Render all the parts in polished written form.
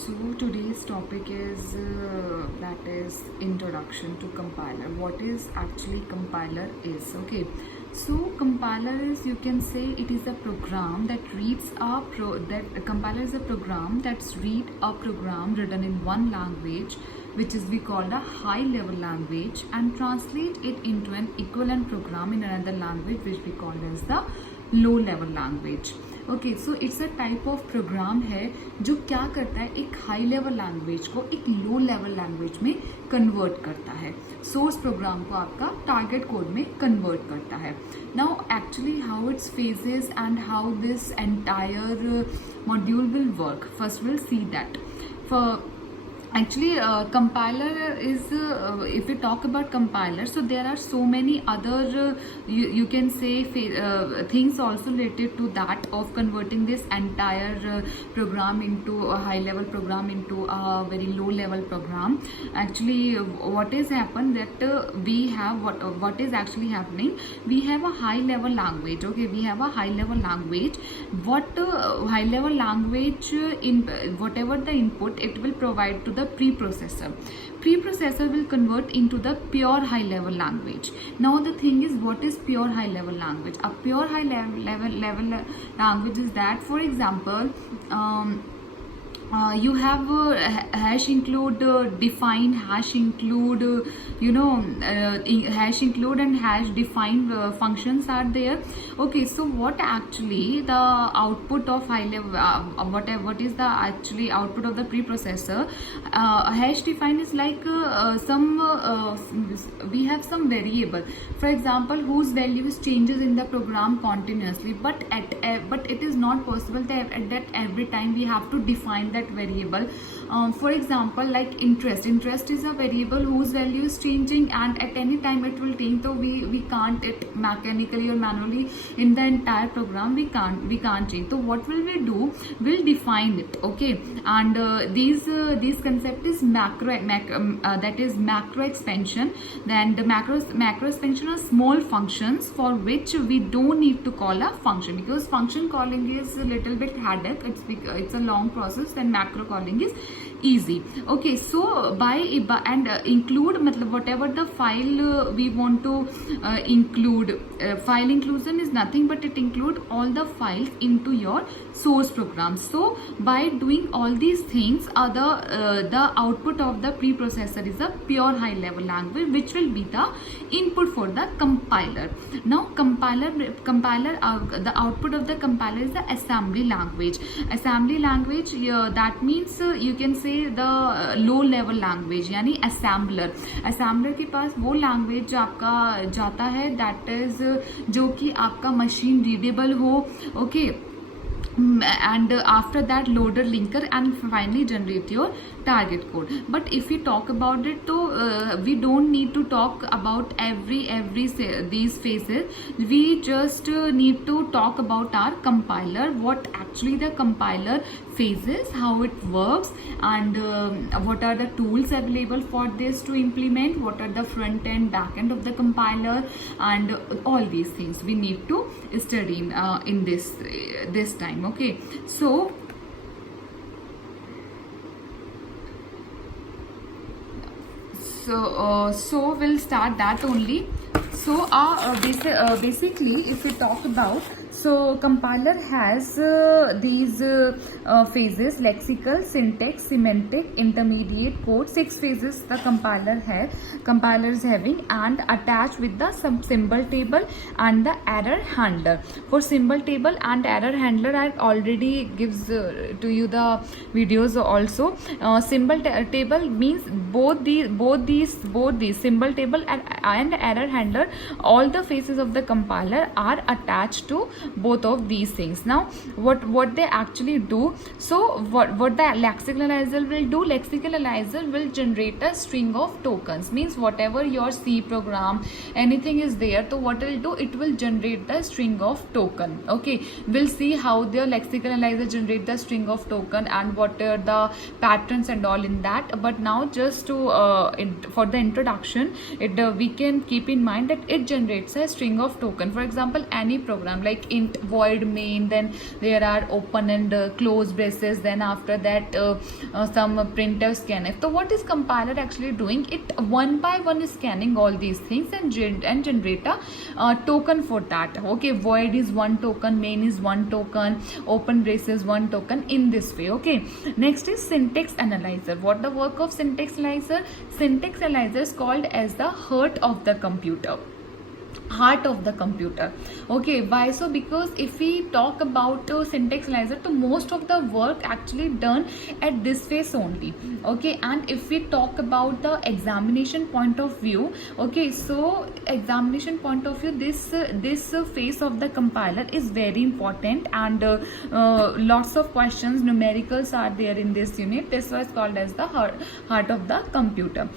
So today's topic is that is introduction to compiler. What is actually compiler is, okay. So compiler is, you can say, it is a program that reads a compiler is a program that's read a program written in one language, which is we call a high level language, and translate it into an equivalent program in another language, which we call as the low level language. Okay, so it's a type of program है जो क्या करता है, एक high level language को एक लो level language में convert करता है. सोर्स प्रोग्राम को आपका टारगेट कोड में कन्वर्ट करता है. Now actually how it's phases and how this entire module will work, first will see that. For Actually, compiler is, if we talk about compiler, so there are so many other, you can say things also related to that of converting this entire program into a high level program into a very low level program. Actually, what is happened that we have, what is actually happening, we have a high level language. Okay, we have a high level language. What high level language, in whatever the input, it will provide to the preprocessor will convert into the pure high level language. Now the thing is, what is pure high level language? A pure high level language is that, for example, you have hash include, define, hash include, hash include and hash define functions are there. Okay, so what actually the output of high level, what is the actually output of the preprocessor? Hash define is like we have some variable, for example, whose values changes in the program continuously, but it is not possible that every time we have to define that variable. For example, like interest is a variable whose value is changing, and at any time it will change, so we can't it mechanically or manually in the entire program, we can't change. So what will we do? We'll define it. Okay, and these concept is that is macro expansion. Then the macro expansion are small functions for which we don't need to call a function, because function calling is a little bit headache, it's a long process, then macro calling is easy. Okay, so by include matlab whatever the file we want to include, file inclusion is nothing but it include all the files into your source program. So by doing all these things, the output of the preprocessor is a pure high level language, which will be the input for the compiler. Now compiler the output of the compiler is the assembly language. Assembly language, that means you can say the low level language, यानी assembler के पास वो language आपका जाता है, that is जो कि आपका machine readable हो. Okay, and after that loader, linker, and finally generate your target code. But if we talk about it, so we don't need to talk about every these phases. We just need to talk about our compiler, what actually the compiler phases, how it works, and what are the tools available for this to implement, what are the front end, back end of the compiler, and all these things we need to study in this time. Okay, so we'll start that only. So basically, if we talk about, so compiler has these phases: lexical, syntax, semantic, intermediate, code. 6 phases the compiler is having, and attached with the symbol table and the error handler. For symbol table and error handler, I already gives to you the videos also. Symbol table means both these symbol table and error handler, all the phases of the compiler are attached to both of these things. Now what they actually do, so what the lexical analyzer will do, lexical analyzer will generate a string of tokens, means whatever your C program, anything is there, so what it will do, it will generate the string of token. Okay, we'll see how the lexical analyzer generate the string of token and what are the patterns and all in that. But now just to for the introduction, we can keep in mind that it generates a string of token. For example, any program like int void main, then there are open and close braces, then after that some printf scanf. So what is compiler actually doing? It one by one is scanning all these things and generate a token for that. Okay, void is one token, main is one token, open braces one token, in this way. Okay, next is syntax analyzer. What the work of syntax analyzer? Syntax analyzer is called as the heart of the computer. Okay, why so? Because if we talk about syntax analyzer, so most of the work actually done at this phase only. Okay, and if we talk about the examination point of view, okay, so examination point of view, this phase of the compiler is very important, and lots of questions, numericals are there in this unit. This was called as the heart of the computer,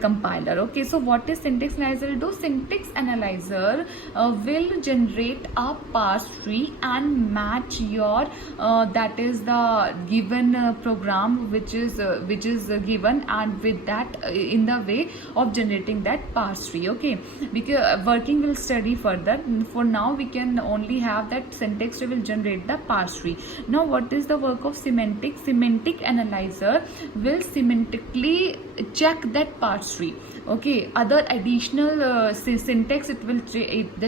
compiler. Okay, so what is syntax analyzer do? Syntax analyzer will generate a parse tree and match your that is the given program which is given, and with that in the way of generating that parse tree. Okay, because working will study further. For now we can only have that syntax tree will generate the parse tree. Now what is the work of semantic analyzer? Will semantically check that parse tree. Okay, other additional syntax it will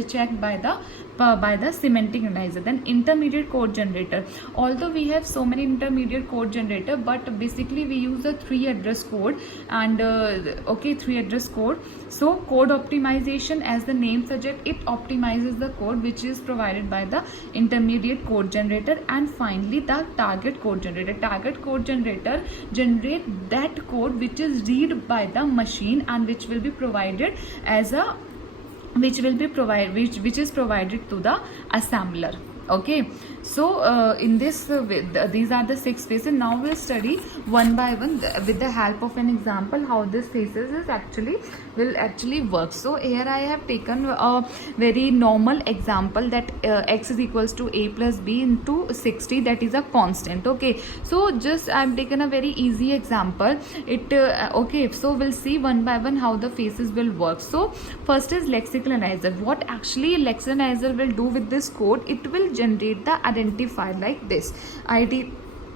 check by the semantic analyzer. Then intermediate code generator. Although we have so many intermediate code generator, but basically we use a 3 address code, and 3 address code. So code optimization, as the name suggests, it optimizes the code which is provided by the intermediate code generator. And finally the target code generator. Target code generator generate that code which is read by the machine and which will be provided as a which is provided to the assembler. Okay, so in this these are the 6 phases. Now we'll study one by one with the help of an example how this phases will actually work. So here I have taken a very normal example that x is equals to a plus b into 60, that is a constant. Okay, so just I've taken a very easy example. Okay, so we'll see one by one how the phases will work. So first is lexical analyzer. What actually lexical analyzer will do with this code? It will generate the identifier like this: id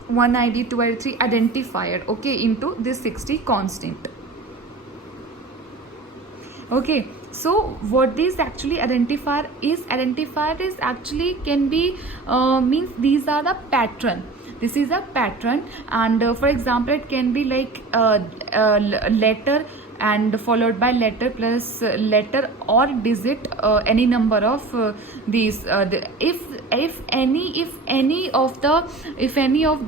1, id 2, id 3 identifier, okay, into this 60 constant. Okay, so what this actually identifier is actually can be means these are the pattern. This is a pattern, and for example it can be like letter and followed by letter plus letter or digit, any number of these. If any of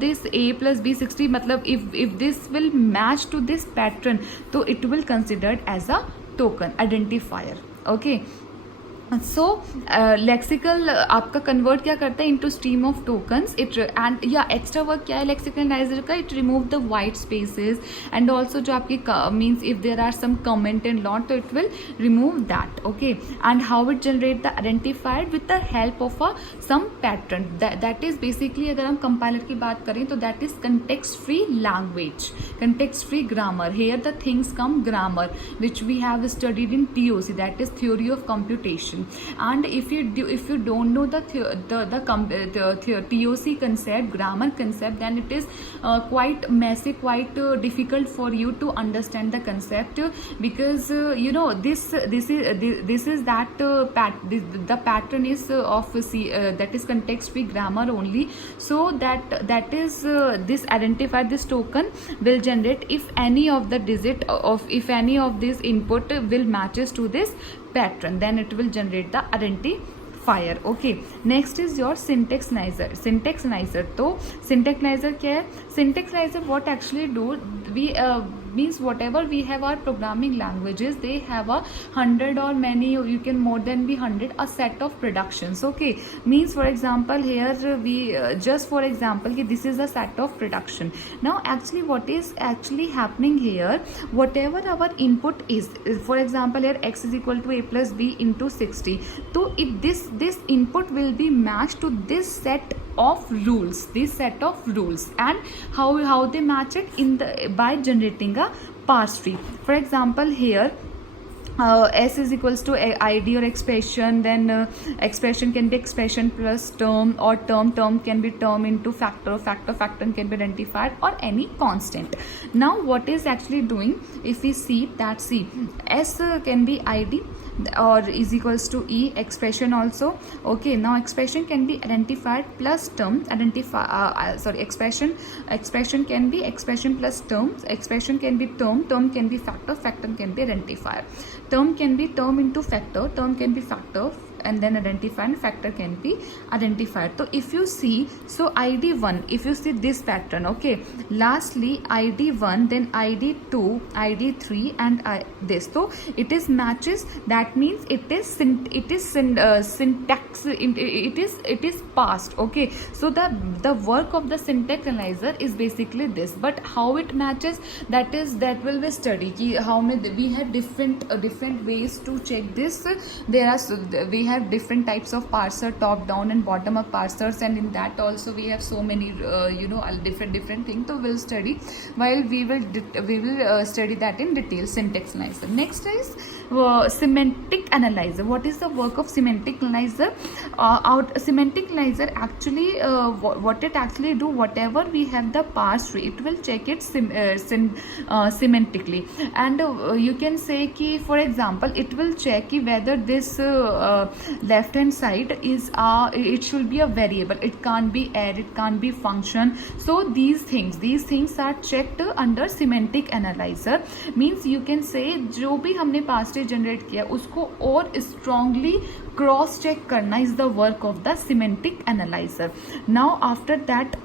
this a plus b 60, matlab if this will match to this pattern, so it will considered as a token identifier. Okay, so lexical आपका convert क्या करता है into stream of tokens. It and yeah, extra work क्या है lexical analyzer का? It remove the white spaces, and also जो आपकी means if there are some comment and lot, so it will remove that. Okay, and how it generate the identifier? With the help of some pattern. That is basically, अगर हम compiler की बात करें तो that is context free language, context free grammar. Here the things come grammar, which we have studied in TOC, that is theory of computation. And if you don't know the TOC concept, grammar concept, then it is quite messy, quite difficult for you to understand the concept, because this is that the pattern is of that is context free grammar only. So that is this identifier, this token will generate if any of the digit of if any of this input will matches to this pattern, then it will generate the identifier. Okay, next is your syntax analyzer. Syntax analyzer, तो syntax analyzer क्या है? Syntax analyzer what actually do, we means whatever we have our programming languages, they have 100 or many, or you can more than be 100 a set of productions. Okay, means for example here we just for example this is a set of production. Now actually what is actually happening here, whatever our input is, for example here x is equal to a plus b into 60, so if this input will be matched to this set of rules, and how they match it in the by generating a parse tree. For example here S is equals to ID or expression. Then expression can be expression plus term, or term can be term into factor can be identified, or any constant. Now what is actually doing, if we see that, see, S can be ID or is equals to E, expression also. Okay, now expression can be identified plus term, expression can be expression plus term, expression can be term can be factor can be identifier. Term can be term into factor can be factor, and then identifier, and factor can be identifier. So if you see, so ID1, if you see this pattern, okay, lastly ID1, then ID2, ID3, and this, so it is matches. That means it is syntax, it is passed. Okay, so the work of the syntax analyzer is basically this. But how it matches, that will be studied. How we have different ways to check this. We have different types of parser, top down and bottom up parsers, and in that also we have so many different things. So we'll study, while we will study that in detail, syntax analyzer. Next is semantic analyzer. What is the work of semantic analyzer? Semantic analyzer actually what it actually do, whatever we have the parse tree, it will check it semantically. And you can say ki, for example, it will check whether this left hand side is it should be a variable, it can't be array, it can't be function. So these things are checked under semantic analyzer. Means you can say जो भी हमने parse tree generate किया उसको और strongly cross check करना is the work of the semantic analyzer. Now after that,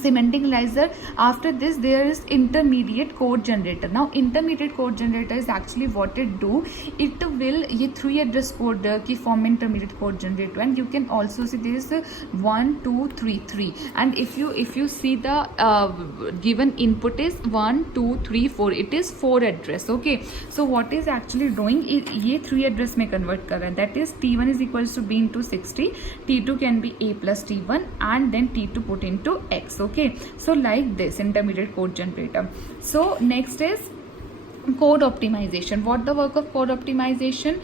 semantic analyzer, after this there is intermediate code generator. Now intermediate code generator is actually what it do, it will ये 3 address code की form में intermediate code generator, and you can also see there is 1 2 3, and if you see the given input is 1 2 3 4, it is 4 address. Okay, so what is actually doing, ये 3 address में convert कर रहा है, that is T1 is equals to B into 60, T2 can be A plus T1, and then T2 put into X. Okay, so like this intermediate code generator. So next is code optimization. What the work of code optimization?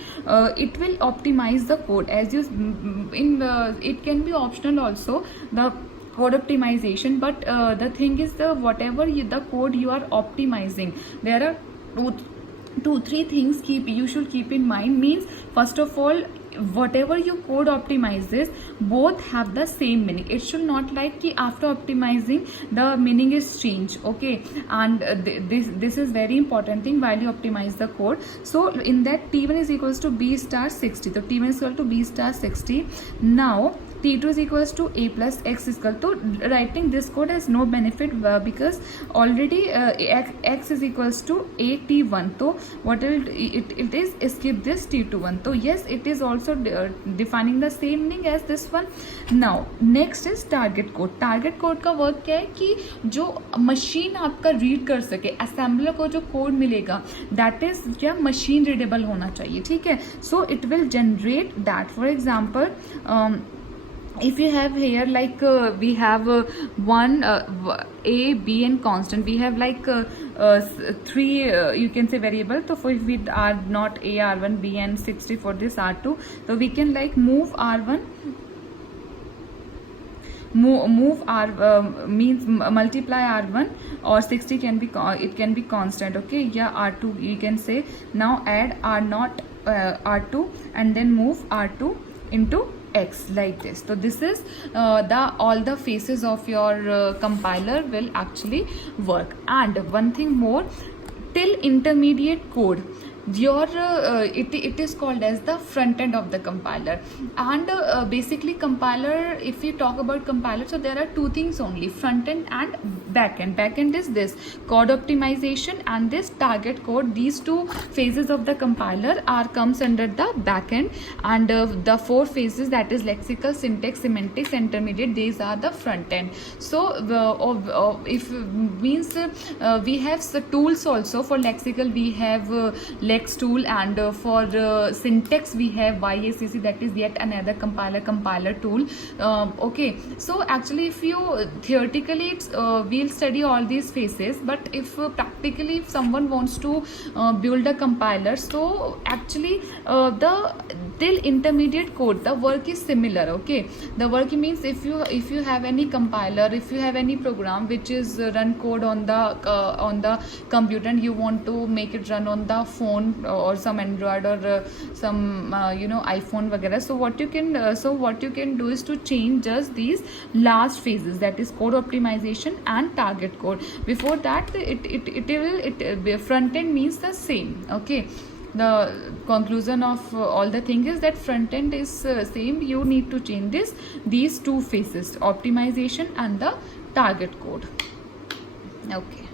It will optimize the code as you it can be optional also, the code optimization, but the thing is, whatever the code you are optimizing, there are two three things you should keep in mind. Means first of all, whatever your code optimizes, both have the same meaning. It should not like ki after optimizing the meaning is changed. Okay, and this is very important thing while you optimize the code. So in that T1 is equals to B star 60, so T1 is equal to B star 60. Now T2 is equals to A plus X is equal to, writing this code has no benefit because already X is equals to A T1. So what it is skip this T21. So yes, it is also defining the same thing as this one. Now next is target code. Target code का work क्या है कि जो machine आपका read कर सके, assembler को जो कोड मिलेगा दैट इज क्या मशीन रीडेबल होना चाहिए. ठीक है, so it will generate that. For example, if you have here like we have one A, B and constant, we have like 3 you can say variable. So for if we are not A, R1, B and 60 for this R2, so we can like move R1, move R means multiply R1, or 60 can be it can be constant. Okay, yeah, R2 you can say. Now add R0 R2 and then move R2 into X like this. So this is all the phases of your compiler will actually work. And one thing more, till intermediate code, your it is called as the front end of the compiler. And basically compiler, if we talk about compiler, so there are two things only, front end and back end. Back end is this code optimization and this target code. These two phases of the compiler comes under the back end, and the 4 phases, that is lexical, syntax, semantics, intermediate, these are the front end. So if means we have tools also. For lexical we have Rex tool, and for syntax we have YACC, that is yet another compiler tool. Okay, so actually if you theoretically we'll study all these phases, but if practically if someone wants to build a compiler, so actually the till intermediate code the work is similar. Okay, the work means if you have any compiler, if you have any program which is run code on the computer and you want to make it run on the phone or some Android or some iPhone वगैरह, so what you can do is to change just these last phases, that is code optimization and target code. Before that it front end means the same. Okay, the conclusion of all the thing is that front end is same. You need to change these two phases, optimization and the target code. Okay.